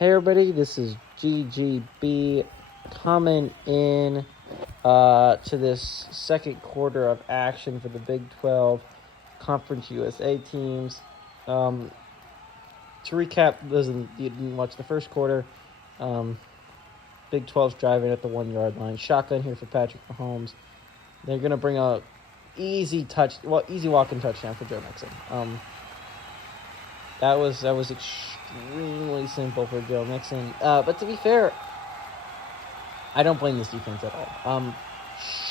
Hey everybody, this is GGB coming in to this second quarter of action for the Big 12 Conference USA teams. To recap, those you didn't watch the first quarter, Big 12's driving at the 1 yard line. Shotgun here for Patrick Mahomes. They're going to bring a easy walk-in touchdown for Joe Mixon. That was extremely simple for Joe Mixon. But to be fair, I don't blame this defense at all.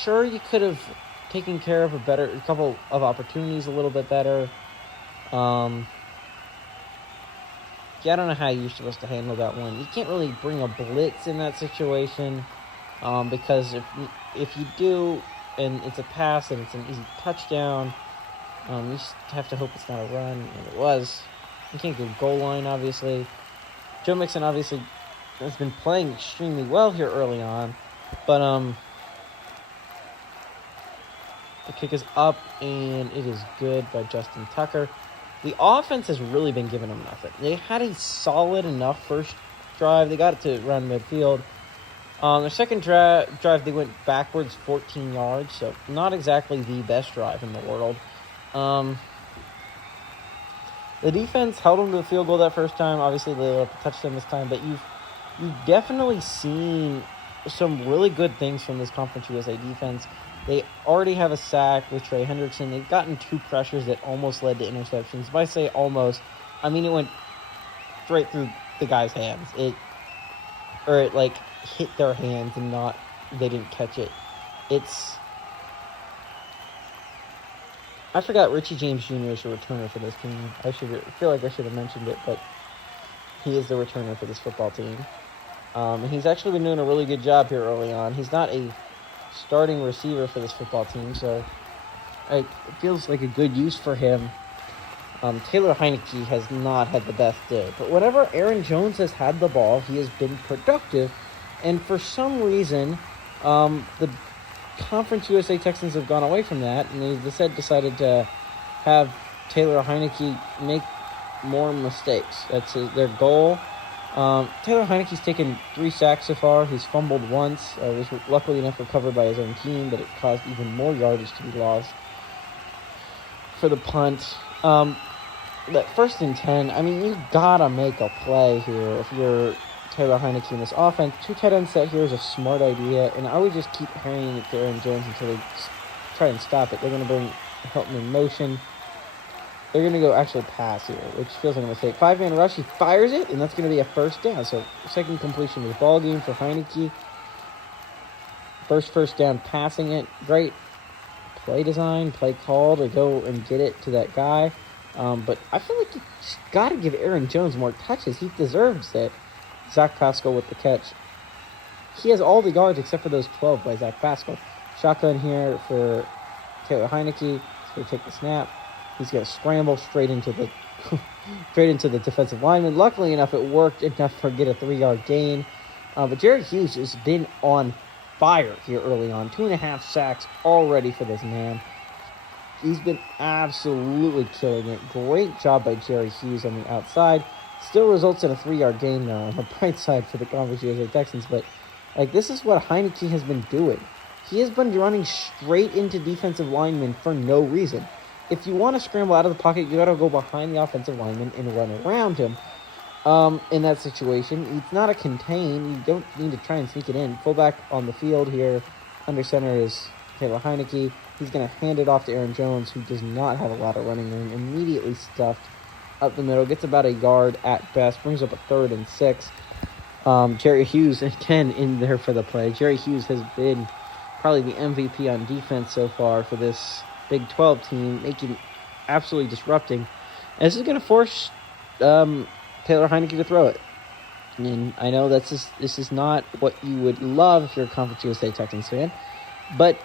Sure, you could have taken care of a couple of opportunities a little bit better. I don't know how you're supposed to handle that one. You can't really bring a blitz in that situation because if you do and it's a pass and it's an easy touchdown, you just have to hope it's not a run, and it was. You can't go goal line, obviously. Joe Mixon, obviously, has been playing extremely well here early on. But the kick is up, and it is good by Justin Tucker. The offense has really been giving them nothing. They had a solid enough first drive. They got it to around midfield. Their second drive, they went backwards 14 yards, so not exactly the best drive in the world. The defense held them to the field goal that first time. Obviously, they let up a touchdown this time, but you've definitely seen some really good things from this Conference USA defense. They already have a sack with Trey Hendrickson. They've gotten 2 pressures that almost led to interceptions. If I say almost, I mean it went straight through the guy's hands. It hit their hands and they didn't catch it. I forgot Richie James Jr. is the returner for this team. I feel like I should have mentioned it, but he is the returner for this football team. And he's actually been doing a really good job here early on. He's not a starting receiver for this football team, so it feels like a good use for him. Taylor Heineke has not had the best day, but whenever Aaron Jones has had the ball, he has been productive. And for some reason, the Conference USA Texans have gone away from that, and they decided to have Taylor Heineke make more mistakes. That's their goal. Taylor Heineke's taken 3 sacks so far. He's fumbled once. Was luckily enough recovered by his own team, but it caused even more yardage to be lost for the punt. But 1st and 10, I mean, you gotta make a play here if you're Taylor Heineke in this offense. 2 tight end set here is a smart idea, and I would just keep carrying it to Aaron Jones until they try and stop it. They're going to bring Hilton in motion. They're going to go actually pass here, which feels like a mistake. 5-man rush, he fires it, and that's going to be a first down. So second completion of the ball game for Heineke. First down passing it. Great play design, play call to go and get it to that guy. But I feel like you just got to give Aaron Jones more touches. He deserves it. Zach Pascal with the catch. He has all the yards except for those 12 by Zach Pascal. Shotgun here for Taylor Heineke. He's going to take the snap. He's going to scramble straight into the defensive lineman. Luckily enough, it worked enough for get a 3-yard gain. But Jerry Hughes has been on fire here early on. 2.5 sacks already for this man. He's been absolutely killing it. Great job by Jerry Hughes on the outside. Still results in a 3-yard gain now on the bright side for the Conference USA Texans. But this is what Heineke has been doing. He has been running straight into defensive linemen for no reason. If you want to scramble out of the pocket, you got to go behind the offensive lineman and run around him. In that situation, it's not a contain. You don't need to try and sneak it in. Fullback on the field here. Under center is Taylor Heineke. He's going to hand it off to Aaron Jones, who does not have a lot of running room. Immediately stuffed up the middle. Gets about a yard at best. Brings up a 3rd and 6. Jerry Hughes, again, in there for the play. Jerry Hughes has been probably the MVP on defense so far for this Big 12 team, absolutely disrupting. And this is going to force Taylor Heineke to throw it. And I know this is not what you would love if you're a Conference USA Texans fan, but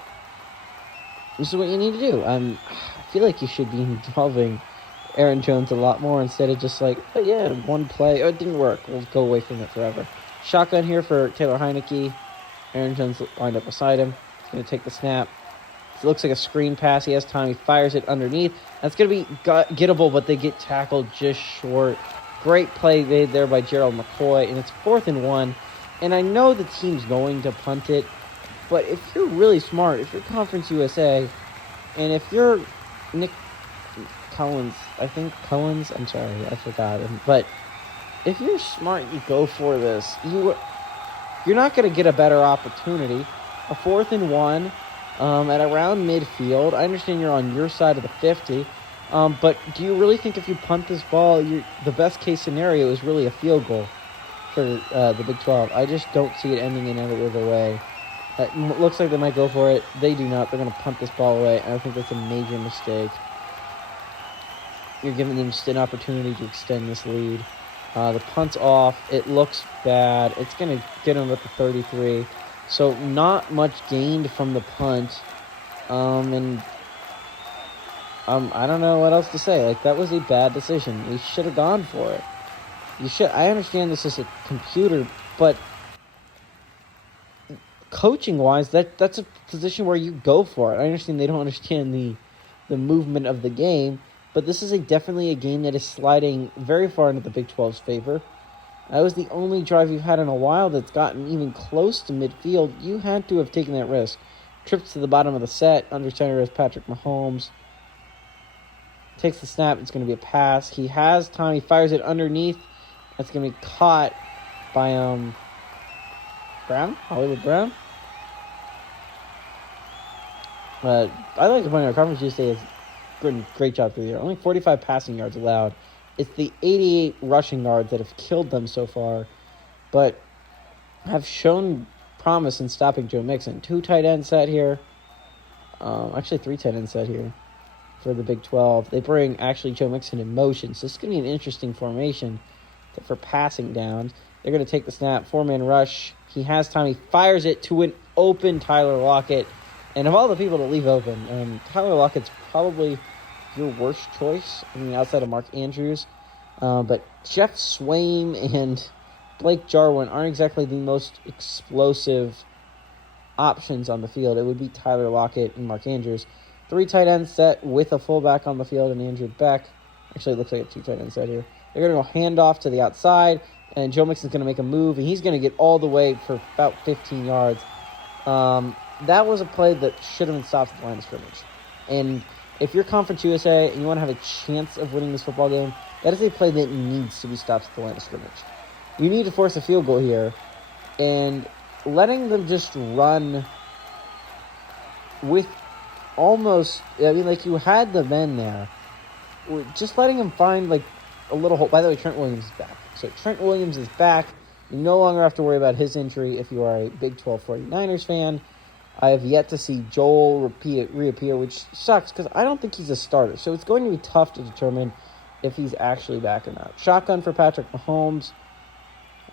this is what you need to do. I feel like you should be involving Aaron Jones a lot more instead of just one play. Oh, it didn't work. We'll go away from it forever. Shotgun here for Taylor Heineke. Aaron Jones lined up beside him. He's going to take the snap. It looks like a screen pass. He has time. He fires it underneath. That's going to be gettable, but they get tackled just short Great play made there by Gerald McCoy, and it's 4th and 1. And I know the team's going to punt it, but if you're really smart, if you're Conference USA, and if you're Nick Collins, I'm sorry, I forgot him. But if you're smart, you go for this. You're not going to get a better opportunity. A 4th and 1 at around midfield. I understand you're on your side of the 50. But do you really think if you punt this ball, the best case scenario is really a field goal for the Big 12? I just don't see it ending in any other way. It looks like they might go for it. They do not. They're going to punt this ball away, and I think that's a major mistake. You're giving them just an opportunity to extend this lead. The punt's off. It looks bad. It's going to get them at the 33. So not much gained from the punt. I don't know what else to say. Like, that was a bad decision. We should have gone for it. I understand this is a computer, but coaching-wise, that's a position where you go for it. I understand they don't understand the movement of the game, but this is definitely a game that is sliding very far into the Big 12's favor. That was the only drive you've had in a while that's gotten even close to midfield. You had to have taken that risk. Trips to the bottom of the set. Under center is Patrick Mahomes. Takes the snap. It's going to be a pass. He has time. He fires it underneath. That's going to be caught by Hollywood Brown. I like to point out Conference USA has great job through the air. Only 45 passing yards allowed. It's the 88 rushing yards that have killed them so far, but have shown promise in stopping Joe Mixon. 2 tight end set here. Actually, 3 tight end set here for the Big 12. They bring actually Joe Mixon in motion, so it's going to be an interesting formation for passing downs. They're going to take the snap, 4-man rush. He has time. He fires it to an open Tyler Lockett. And of all the people to leave open, Tyler Lockett's probably your worst choice. I mean, outside of Mark Andrews. But Jeff Swaim and Blake Jarwin aren't exactly the most explosive options on the field. It would be Tyler Lockett and Mark Andrews. 3 tight end set with a fullback on the field and Andrew Beck. Actually, it looks like a 2 tight end set here. They're going to go handoff to the outside, and Joe Mixon's going to make a move, and he's going to get all the way for about 15 yards. That was a play that should have been stopped at the line of scrimmage. And if you're Conference USA and you want to have a chance of winning this football game, that is a play that needs to be stopped at the line of scrimmage. You need to force a field goal here, and letting them just run with almost, you had the men there. Just letting them find, a little hole. By the way, Trent Williams is back. So Trent Williams is back. You no longer have to worry about his injury if you are a Big 12 49ers fan. I have yet to see Joel reappear, which sucks because I don't think he's a starter. So it's going to be tough to determine if he's actually back or not. Shotgun for Patrick Mahomes.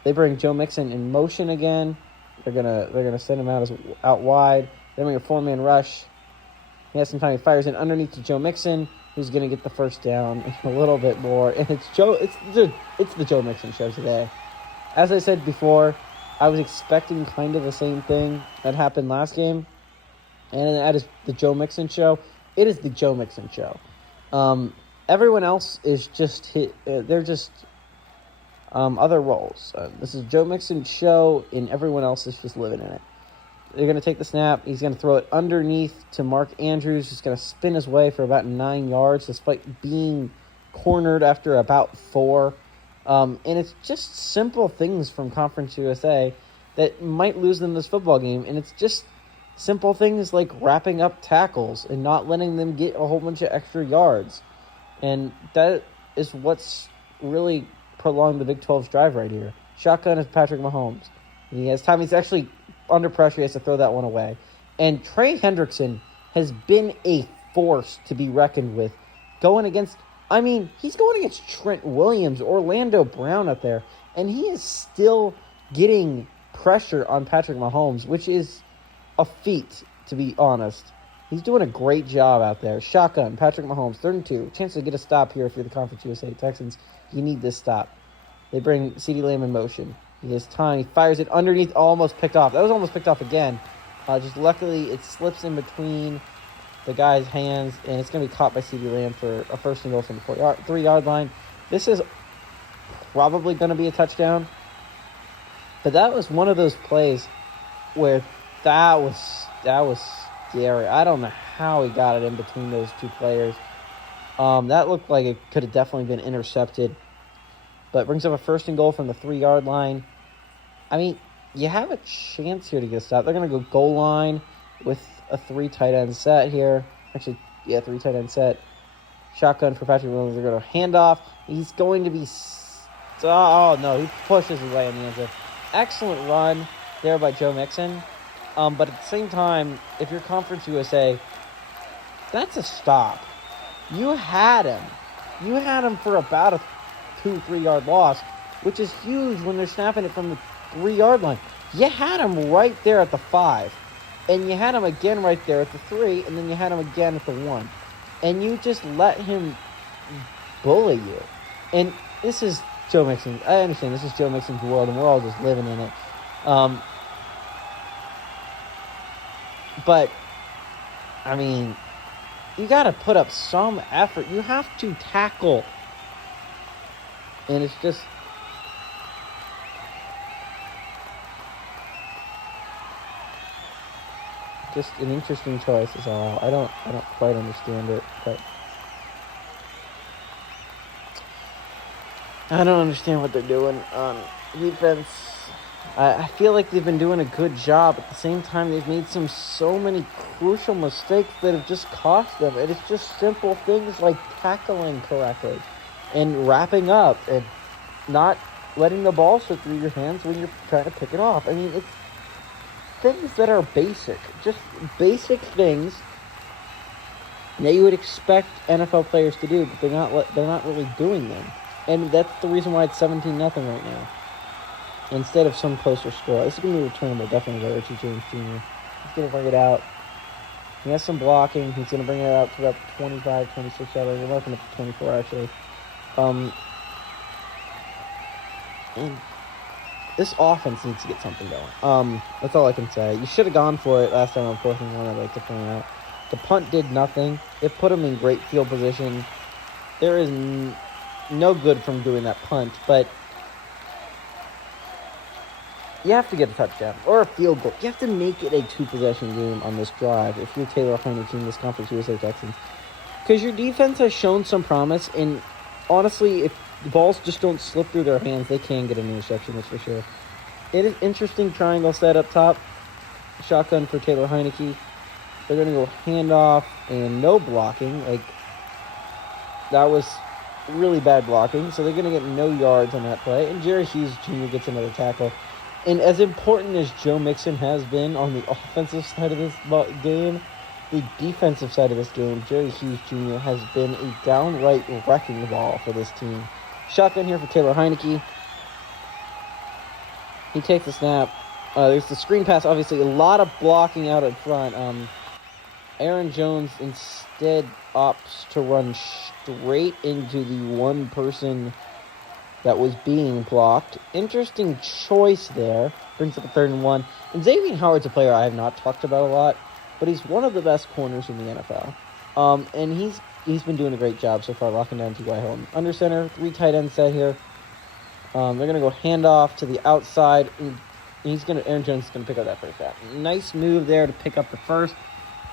They bring Joe Mixon in motion again. They're gonna send him out wide. They bring a 4-man rush. He has some time. He fires in underneath to Joe Mixon, who's gonna get the first down a little bit more. And it's the Joe Mixon show today. As I said before, I was expecting kind of the same thing that happened last game, and that is the Joe Mixon show. It is the Joe Mixon show. Everyone else is just they're just other roles. This is Joe Mixon's show, and everyone else is just living in it. They're going to take the snap. He's going to throw it underneath to Mark Andrews. He's going to spin his way for about 9 yards, despite being cornered after about 4. And it's just simple things from Conference USA that might lose them this football game. And it's just simple things like wrapping up tackles and not letting them get a whole bunch of extra yards. And that is what's really prolonged the Big 12's drive right here. Shotgun is Patrick Mahomes. He has time. He's actually under pressure. He has to throw that one away. And Trey Hendrickson has been a force to be reckoned with. He's going against Trent Williams, Orlando Brown up there, and he is still getting pressure on Patrick Mahomes, which is a feat, to be honest. He's doing a great job out there. Shotgun, Patrick Mahomes, 3rd and 2. Chance to get a stop here if you're the Conference USA Texans. You need this stop. They bring CeeDee Lamb in motion. He has time. He fires it underneath. Almost picked off. That was almost picked off again. Just luckily, it slips in between the guy's hands, and it's going to be caught by CeeDee Lamb for a 1st and goal from the 3-yard line. This is probably going to be a touchdown. But that was one of those plays where that was scary. I don't know how he got it in between those two players. That looked like it could have definitely been intercepted. But brings up a 1st and goal from the 3-yard line. I mean, you have a chance here to get a stop. They're going to go goal line with a 3 tight end set here. Actually, 3 tight end set. Shotgun for Patrick Williams. They're going to hand off. He's going to be... Oh, no. He pushes his way in the end zone. Excellent run there by Joe Mixon. But at the same time, if you're Conference USA, that's a stop. You had him. You had him for about a 2-3 yard loss, which is huge when they're snapping it from the 3-yard line. You had him right there at the 5. And you had him again right there at the 3. And then you had him again at the 1. And you just let him bully you. And this is Joe Mixon. I understand this is Joe Mixon's world, and we're all just living in it. But, I mean, you got to put up some effort. You have to tackle. And it's just an interesting choice is all. I don't quite understand it, but I don't understand what they're doing on defense. I feel like they've been doing a good job. At the same time, they've made so many crucial mistakes that have just cost them. And it's just simple things like tackling correctly and wrapping up and not letting the ball slip through your hands when you're trying to pick it off. I mean, it's things that are basic. Just basic things that you would expect NFL players to do, but they're not really doing them. And that's the reason why it's 17-0 right now, instead of some closer score. This is going to be returnable, definitely, by Richie James Jr. He's going to bring it out. He has some blocking. He's going to bring it out to about 25, 26 yards. We're looking at 24, actually. And this offense needs to get something going. That's all I can say. You should have gone for it last time on 4th and 1, I'd like to point out. The punt did nothing. It put him in great field position. There is no good from doing that punt, but you have to get a touchdown or a field goal. You have to make it a 2-possession game on this drive if you're Taylor Heineke in this Conference USA Texans. Because your defense has shown some promise, and honestly, if the balls just don't slip through their hands, they can get an interception, that's for sure. It is interesting triangle set up top. Shotgun for Taylor Heineke. They're going to go handoff and no blocking. That was really bad blocking, so they're going to get no yards on that play. And Jerry Hughes Jr. gets another tackle. And as important as Joe Mixon has been on the offensive side of this game, the defensive side of this game, Jerry Hughes Jr. has been a downright wrecking ball for this team. Shotgun here for Taylor Heineke. He takes the snap. There's the screen pass, obviously. A lot of blocking out in front. Aaron Jones instead opts to run straight into the one person that was being blocked. Interesting choice there. Brings up a 3rd and 1. And Xavian Howard's a player I have not talked about a lot, but he's one of the best corners in the NFL. And he's been doing a great job so far locking down T.Y. Hilton. Under center, 3 tight end set here. They're going to go handoff to the outside. And Aaron Jones is going to pick up that first down. Nice move there to pick up the first.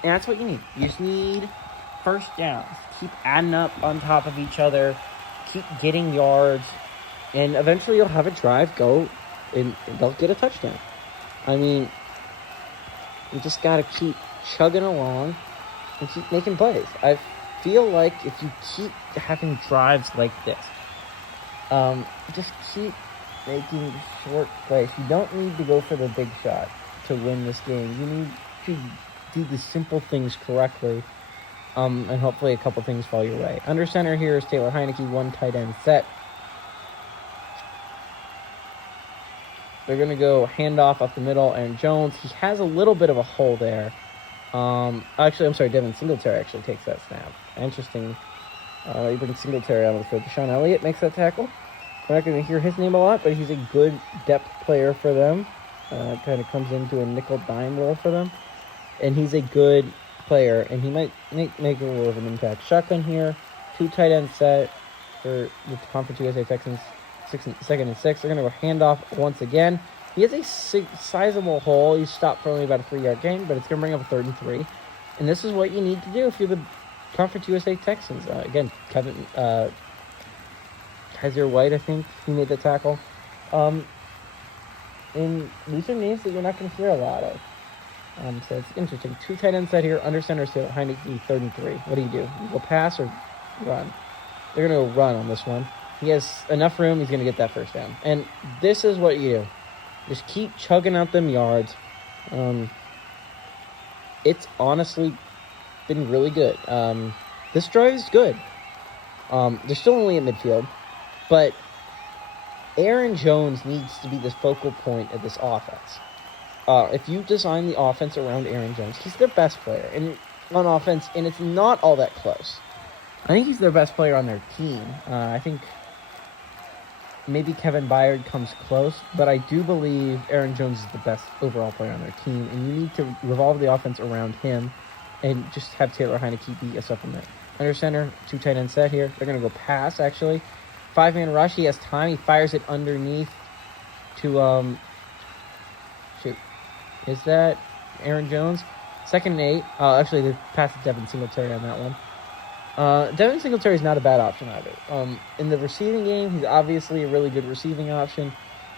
And that's what you need. You just need first downs. Keep adding up on top of each other. Keep getting yards. And eventually you'll have a drive go and they'll get a touchdown. I mean, you just got to keep chugging along and keep making plays. I feel like if you keep having drives like this, just keep making short plays. You don't need to go for the big shot to win this game. You need to do the simple things correctly, and hopefully a couple things fall your way. Under center here is Taylor Heineke, 1 tight end set. They're going to go handoff up the middle, and Jones, he has a little bit of a hole there. Devin Singletary actually takes that snap. Interesting. He brings Singletary out of the field. Deshaun Elliott makes that tackle. We're not going to hear his name a lot, but he's a good depth player for them. Kind of comes into a nickel dime role for them. And he's a good player, and he might make a little of an impact. Shotgun here, 2 tight end set for the Conference USA Texans. second and 6. They're going to go handoff once again. He has a sizable hole. He's stopped for only about a 3-yard gain, but it's going to bring up a 3rd and 3. And this is what you need to do if you're the Conference USA Texans. Again, Kevin Kaiser White, I think, he made the tackle. And these are names that you're not going to hear a lot of. So it's interesting. 2 tight ends set here. Under center, so Heineke, 3rd and 3. What do? You go pass or run? They're going to go run on this one. He has enough room. He's going to get that first down. And this is what you do. Just keep chugging out them yards. It's honestly been really good. This drive is good. They're still only at midfield. But Aaron Jones needs to be the focal point of this offense. If you design the offense around Aaron Jones, he's their best player on offense, and it's not all that close. I think he's their best player on their team. I think maybe Kevin Byard comes close, but I do believe Aaron Jones is the best overall player on their team, and you need to revolve the offense around him and just have Taylor Heineke be a supplement. Under center, 2 tight end set here. They're going to go pass, actually. 5-man rush. He has time. He fires it underneath to, Is that Aaron Jones? 2nd and 8. Actually, they passed to Devin Singletary on that one. Devin Singletary is not a bad option either. In the receiving game, he's obviously a really good receiving option.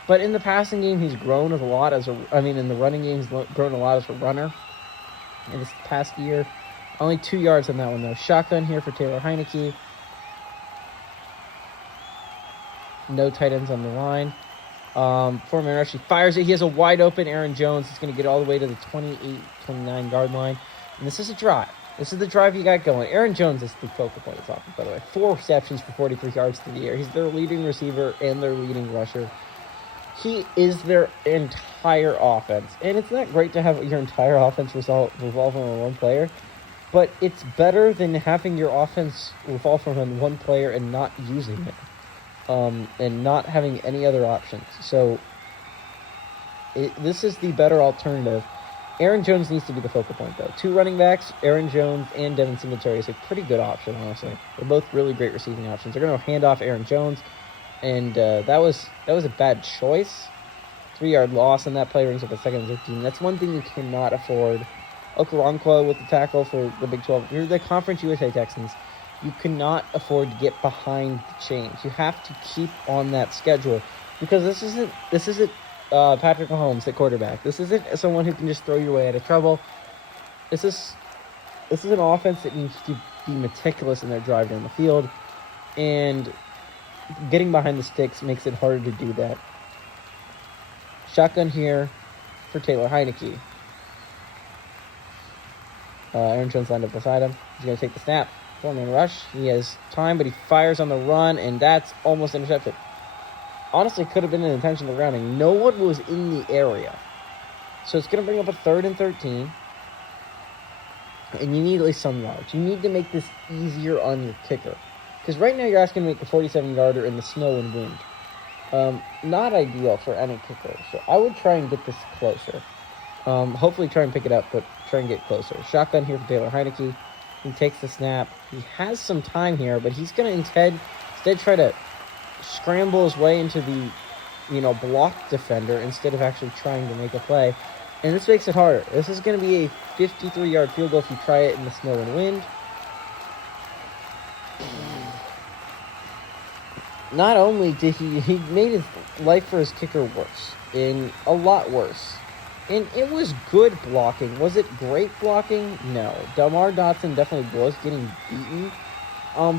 But in the passing game, he's grown a lot in the running game, he's grown a lot as a runner in this past year. Only 2 yards on that one, though. Shotgun here for Taylor Heineke. No tight ends on the line. 4-man rush. He fires it. He has a wide open Aaron Jones. He's going to get all the way to the 28, 29-yard line. And this is a drive. This is the drive you got going. Aaron Jones is the focal point of this offense, by the way. 4 receptions for 43 yards through the air. He's their leading receiver and their leading rusher. He is their entire offense. And it's not great to have your entire offense revolve around one player, but it's better than having your offense revolve around one player and not using it. And not having any other options. So, this is the better alternative. Aaron Jones needs to be the focal point, though. 2 running backs, Aaron Jones and Devin Singletary is a pretty good option, honestly. They're both really great receiving options. They're going to hand off Aaron Jones, and that was a bad choice. 3-yard loss, and that play brings up a 2nd and 13. That's one thing you cannot afford. Okoronkwo with the tackle for the Big 12. You're the Conference USA Texans. You cannot afford to get behind the chains. You have to keep on that schedule because this isn't Patrick Mahomes at quarterback. This isn't someone who can just throw your way out of trouble. This is an offense that needs to be meticulous in their drive down the field, and getting behind the sticks makes it harder to do that. Shotgun here for Taylor Heineke. Aaron Jones lined up beside him. He's going to take the snap. 4-man rush. He has time, but he fires on the run, and that's almost intercepted. Honestly, could have been an intentional grounding. No one was in the area. So it's going to bring up a 3rd and 13. And you need at least some yards. You need to make this easier on your kicker. Because right now you're asking to make a 47-yarder in the snow and wind. Not ideal for any kicker. So I would try and get this closer. Hopefully try and pick it up, but try and get closer. Shotgun here for Taylor Heineke. He takes the snap. He has some time here, but he's going to instead try to scramble his way into the, block defender instead of actually trying to make a play. And this makes it harder. This is going to be a 53-yard field goal if you try it in the snow and wind. Not only did he made his life for his kicker worse, and a lot worse. And it was good blocking. Was it great blocking? No. Damar Dotson definitely was getting beaten.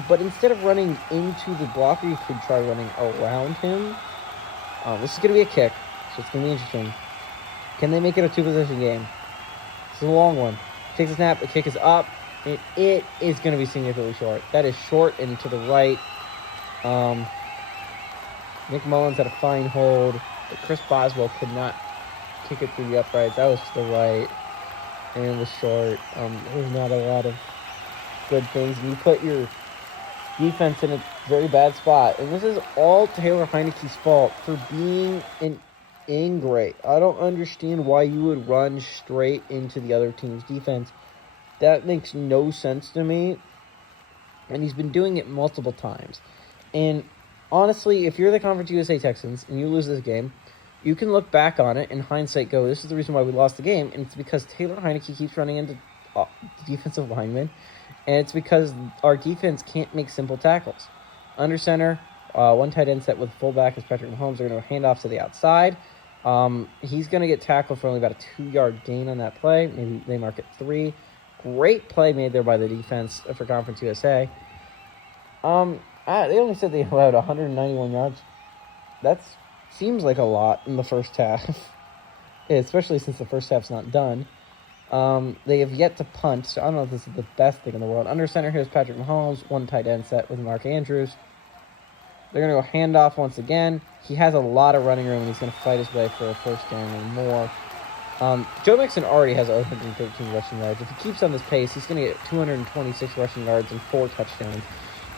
But instead of running into the blocker, you could try running around him. This is going to be a kick, so it's going to be interesting. Can they make it a 2-possession game? This is a long one. Takes a snap, the kick is up, and it is going to be significantly short. That is short and to the right. Nick Mullins had a fine hold, but Chris Boswell could not kick it through the uprights. That was to the right, and it was short. There's not a lot of good things. And you put your defense in a very bad spot. And this is all Taylor Heineke's fault for being an ingrate. I don't understand why you would run straight into the other team's defense. That makes no sense to me. And he's been doing it multiple times. And honestly, if you're the Conference USA Texans and you lose this game, you can look back on it in hindsight, go, this is the reason why we lost the game, and it's because Taylor Heineke keeps running into defensive linemen, and it's because our defense can't make simple tackles. Under center, one tight end set with fullback is Patrick Mahomes. They're going to hand off to the outside. He's going to get tackled for only about a 2-yard gain on that play. Maybe they mark it 3. Great play made there by the defense for Conference USA. They only said they allowed 191 yards. That seems like a lot in the first half, especially since the first half's not done. They have yet to punt, so I don't know if this is the best thing in the world. Under center, here's Patrick Mahomes, one tight end set with Mark Andrews. They're going to go handoff once again. He has a lot of running room, and he's going to fight his way for a first down and more. Joe Mixon already has 113 rushing yards. If he keeps on this pace, he's going to get 226 rushing yards and 4 touchdowns,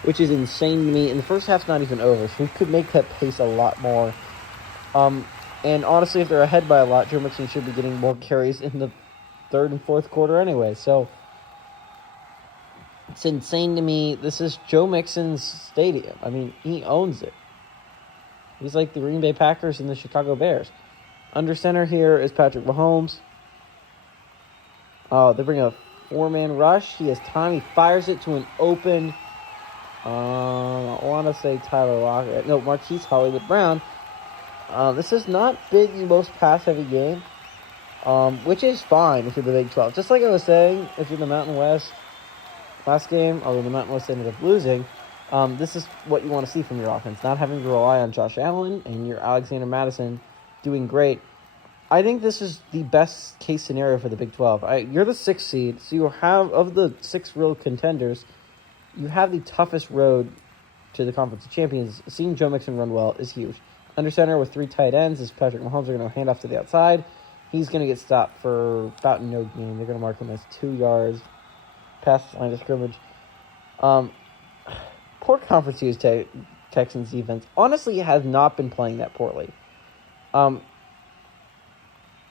which is insane to me. And the first half's not even over, so we could make that pace a lot more. And honestly, if they're ahead by a lot, Joe Mixon should be getting more carries in the third and fourth quarter anyway. So it's insane to me. This is Joe Mixon's stadium. I mean, he owns it. He's like the Green Bay Packers and the Chicago Bears. Under center here is Patrick Mahomes. They bring a 4-man rush. He has time. He fires it to an open, I want to say Tyler Lockett. No, Marquise Hollywood-Brown. This is not big, most pass-heavy game, which is fine if you're the Big 12. Just like I was saying, if you're the Mountain West last game, although the Mountain West ended up losing, this is what you want to see from your offense, not having to rely on Josh Allen and your Alexander Madison doing great. I think this is the best case scenario for the Big 12. You're the 6th seed, so you have, of the 6 real contenders, you have the toughest road to the Conference of Champions. Seeing Joe Mixon run well is huge. Under center with 3 tight ends is Patrick Mahomes. They're going to hand off to the outside. He's going to get stopped for about no gain. They're going to mark him as 2 yards past the line of scrimmage. Poor Conference USA Texans defense. Honestly, has not been playing that poorly.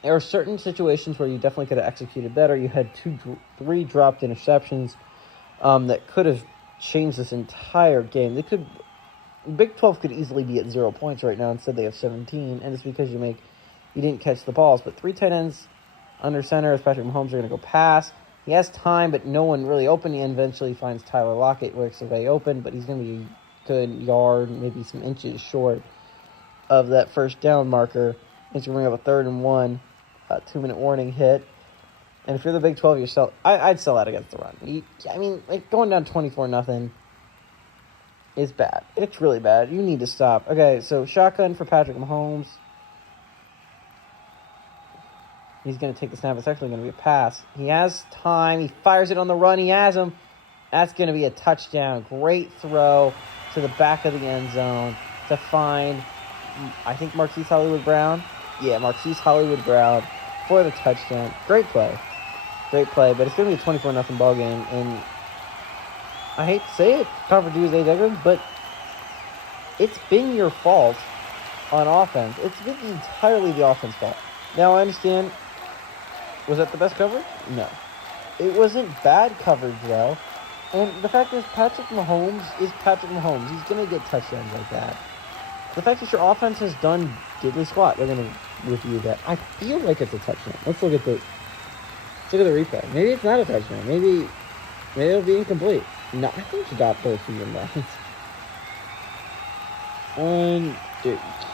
There are certain situations where you definitely could have executed better. You had 3 dropped interceptions that could have changed this entire game. Big 12 could easily be at 0 points right now. Instead, they have 17, and it's because you didn't catch the balls. But 3 tight ends under center as Patrick Mahomes are going to go pass. He has time, but no one really open. He eventually finds Tyler Lockett, works his way open, but he's going to be a good yard, maybe some inches short of that first down marker. He's going to bring up a 3rd and 1, 2-minute warning hit. And if you're the Big 12, I'd sell out against the run. Going down 24-0 is bad. It's really bad. You need to stop. Okay, so shotgun for Patrick Mahomes. He's going to take the snap. It's actually going to be a pass. He has time. He fires it on the run. He has him. That's going to be a touchdown. Great throw to the back of the end zone to find, I think, Marquise Hollywood-Brown. Yeah, Marquise Hollywood-Brown for the touchdown. Great play, but it's going to be a 24-0 ball game, and I hate to say it, Conference USA Texans, but it's been your fault on offense. It's been entirely the offense's fault. Now, I understand, was that the best coverage? No. It wasn't bad coverage, though, and the fact is Patrick Mahomes is Patrick Mahomes. He's going to get touchdowns like that. The fact that your offense has done diddly squat, they're going to review that. I feel like it's a touchdown. Let's look at the replay. Maybe it's not a touchdown. Maybe it'll be incomplete. No, I think he got both feet in bounds.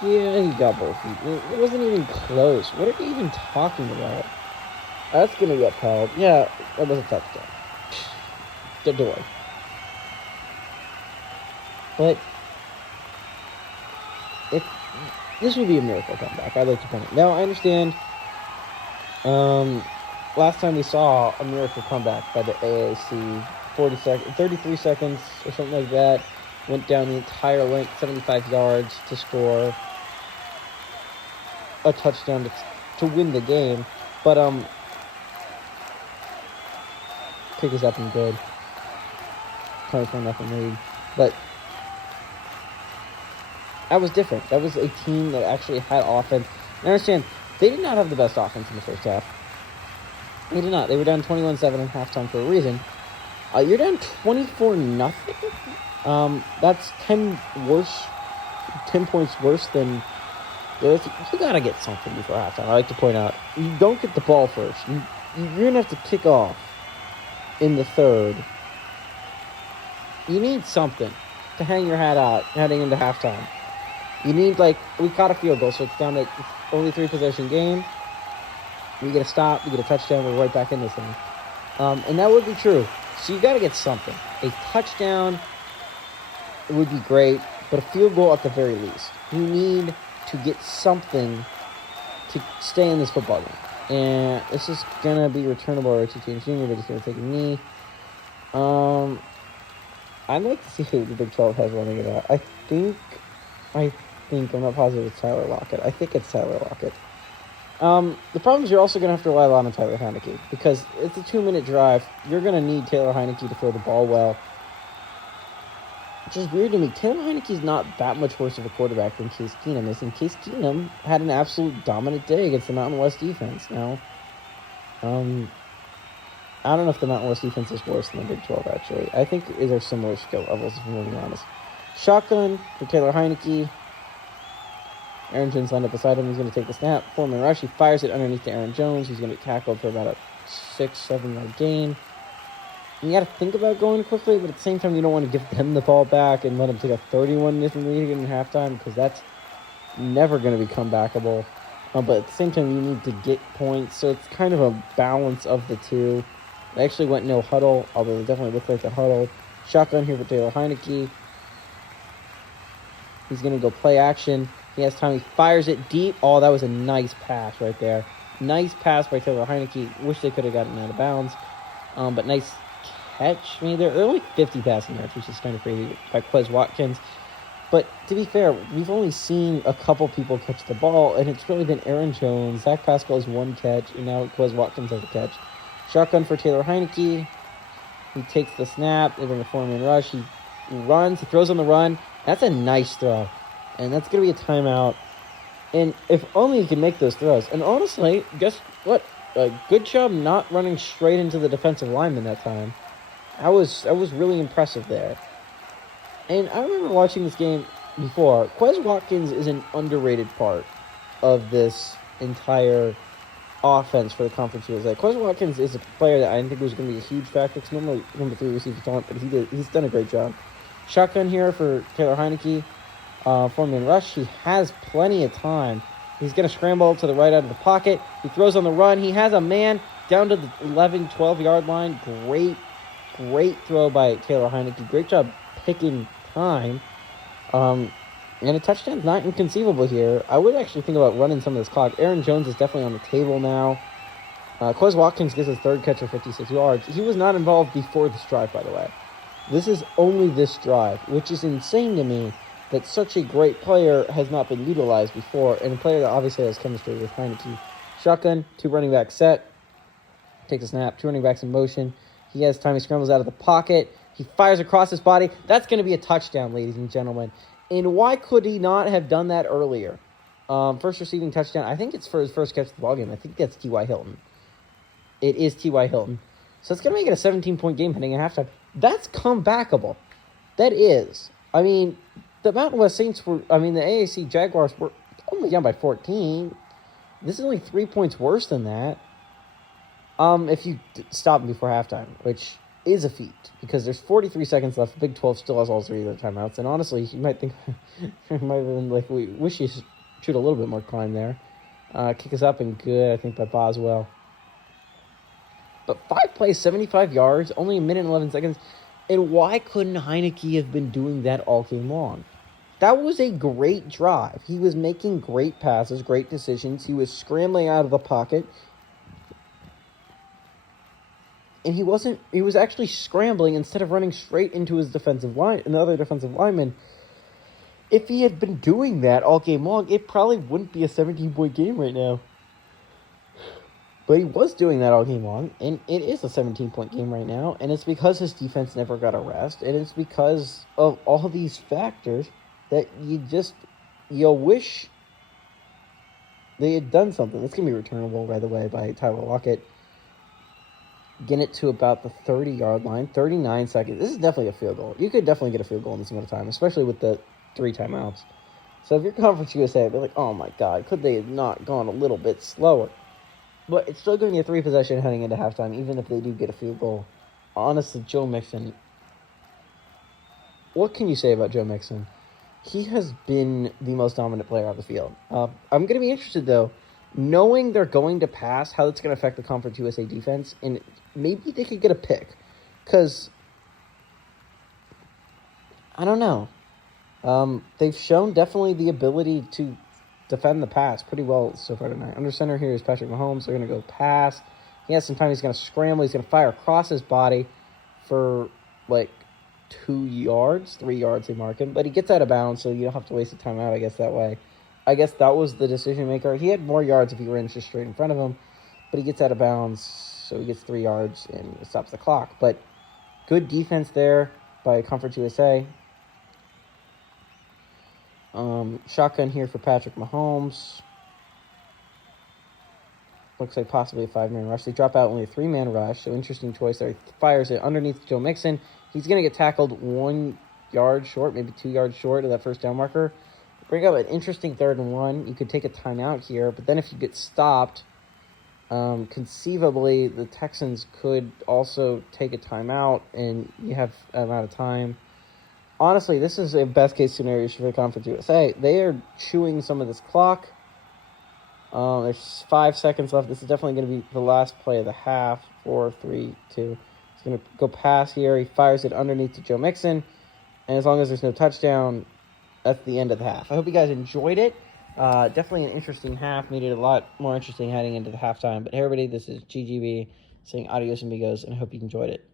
Yeah, he got both feet. It wasn't even close. What are you even talking about? That's going to get upheld. Yeah, that was a touchdown. The door. But this would be a miracle comeback. I'd like to point it. Now, I understand last time we saw a miracle comeback by the AAC, 33 seconds or something like that, went down the entire length, 75 yards to score a touchdown to win the game. But kick is up and good. 24-0 lead. But that was different. That was a team that actually had offense. I understand, they did not have the best offense in the first half. They did not. They were down 21-7 at halftime for a reason. You're down 24-0. That's 10 worse 10 points worse than the other team. You got to get something before halftime. I like to point out, you don't get the ball first. You're going to have to kick off in the third. You need something to hang your hat out heading into halftime. You need, we caught a field goal, so it's down to it's only a 3-possession game. We get a stop, we get a touchdown, we're right back in this thing. And that would be true. So you got to get something. A touchdown would be great, but a field goal at the very least. You need to get something to stay in this football game. And this is going to be returnable or to James Jr., but he's going to take a knee. I'd like to see who the Big 12 has running it out. I think, I'm not positive it's Tyler Lockett. I think it's Tyler Lockett. The problem is you're also going to have to rely a lot on Tyler Heineke because it's a 2-minute drive. You're going to need Taylor Heineke to throw the ball well. Which is weird to me. Taylor Heineke's not that much worse of a quarterback than Case Keenum is, and Case Keenum had an absolute dominant day against the Mountain West defense. Now, I don't know if the Mountain West defense is worse than the Big 12, actually. I think they're similar skill levels, if I'm being honest. Shotgun for Taylor Heineke. Aaron Jones lined up beside him. He's going to take the snap. Foreman rush. He fires it underneath to Aaron Jones. He's going to get tackled for about a 6-7 yard gain. You got to think about going quickly, but at the same time, you don't want to give them the ball back and let them take a 31-0 lead in halftime because that's never going to be comebackable. But at the same time, you need to get points, so it's kind of a balance of the two. They actually went no huddle, although they definitely looked like the huddle. Shotgun here for Taylor Heineke. He's going to go play action. He has time. He fires it deep. Oh, that was a nice pass right there. Nice pass by Taylor Heineke. Wish they could have gotten out of bounds. But nice catch. I mean, they're only 50 passing yards, which is kind of crazy, by Quez Watkins. But to be fair, we've only seen a couple people catch the ball, and it's really been Aaron Jones. Zach Pascal's one catch, and now Quez Watkins has a catch. Shotgun for Taylor Heineke. He takes the snap. They're going to Foreman rush. He runs. He throws on the run. That's a nice throw. And that's going to be a timeout. And if only he can make those throws. And honestly, guess what? Good job not running straight into the defensive lineman that time. I was really impressive there. And I remember watching this game before. Quez Watkins is an underrated part of this entire offense for the conference USA. Quez Watkins is a player that I didn't think was going to be a huge factor. It's normally number 3 receiver talent, but he's done a great job. Shotgun here for Taylor Heineke. Foreman rush. He has plenty of time. He's going to scramble to the right out of the pocket. He throws on the run. He has a man down to the 11, 12-yard line. Great throw by Taylor Heineke. Great job picking time. And a touchdown's not inconceivable here. I would actually think about running some of this clock. Aaron Jones is definitely on the table now. Quez Watkins gets his third catch for 56 yards. He was not involved before this drive, by the way. This is only this drive, which is insane to me that such a great player has not been utilized before, and a player that obviously has chemistry with Heineke. Shotgun, 2 running back set. Takes a snap, 2 running backs in motion. He has time. He scrambles out of the pocket. He fires across his body. That's going to be a touchdown, ladies and gentlemen. And why could he not have done that earlier? First receiving touchdown. I think it's for his first catch of the ballgame. I think that's T.Y. Hilton. It is T.Y. Hilton. So it's going to make it a 17-point game heading at halftime. That's comebackable. That is. I mean, the Mountain West Saints the AAC Jaguars were only down by 14. This is only 3 points worse than that. If you stop them before halftime, which is a feat, because there's 43 seconds left. The Big 12 still has all 3 of their timeouts, and honestly, you might think, it might have been like, we wish you shoot a little bit more climb there. Kick us up and good, I think, by Boswell. But 5 plays, 75 yards, only a minute and 11 seconds. And why couldn't Heineke have been doing that all game long? That was a great drive. He was making great passes, great decisions. He was scrambling out of the pocket. And he was actually scrambling instead of running straight into his another defensive lineman. If he had been doing that all game long, it probably wouldn't be a 17-point game right now. But he was doing that all game long, and it is a 17-point game right now, and it's because his defense never got a rest, and it's because of all these factors that you'll wish they had done something. It's going to be returnable, by the way, by Tyler Lockett. Getting it to about the 30-yard line, 39 seconds. This is definitely a field goal. You could definitely get a field goal in this amount of time, especially with the 3 timeouts. So if you're Conference USA, they're like, oh my God, could they have not gone a little bit slower? But it's still going to be a 3-possession heading into halftime, even if they do get a field goal. Honestly, Joe Mixon, what can you say about Joe Mixon? He has been the most dominant player on the field. I'm going to be interested, though, knowing they're going to pass, how that's going to affect the Conference USA defense, and maybe they could get a pick. Because, I don't know. They've shown definitely the ability to defend the pass pretty well so far tonight. Under center here is Patrick Mahomes. They're going to go pass. He has some time. He's going to scramble. He's going to fire across his body for, 2 yards, 3 yards they mark him. But he gets out of bounds, so you don't have to waste a timeout, I guess, that way. I guess that was the decision maker. He had more yards if he ran just straight in front of him, but he gets out of bounds, so he gets 3 yards and it stops the clock. But good defense there by Conference USA. Shotgun here for Patrick Mahomes. Looks like possibly a 5-man rush. They drop out only a 3-man rush, so interesting choice there. He fires it underneath Joe Mixon. He's going to get tackled 1 yard short, maybe 2 yards short of that first down marker. Bring up an interesting 3rd and 1. You could take a timeout here, but then if you get stopped, conceivably the Texans could also take a timeout, and you have an amount of time. Honestly, this is a best-case scenario for the Conference USA. They are chewing some of this clock. There's 5 seconds left. This is definitely going to be the last play of the half. 4, 3, 2. He's going to go pass here. He fires it underneath to Joe Mixon. And as long as there's no touchdown, that's the end of the half. I hope you guys enjoyed it. Definitely an interesting half. Made it a lot more interesting heading into the halftime. But hey, everybody, this is GGB saying adios amigos, and I hope you enjoyed it.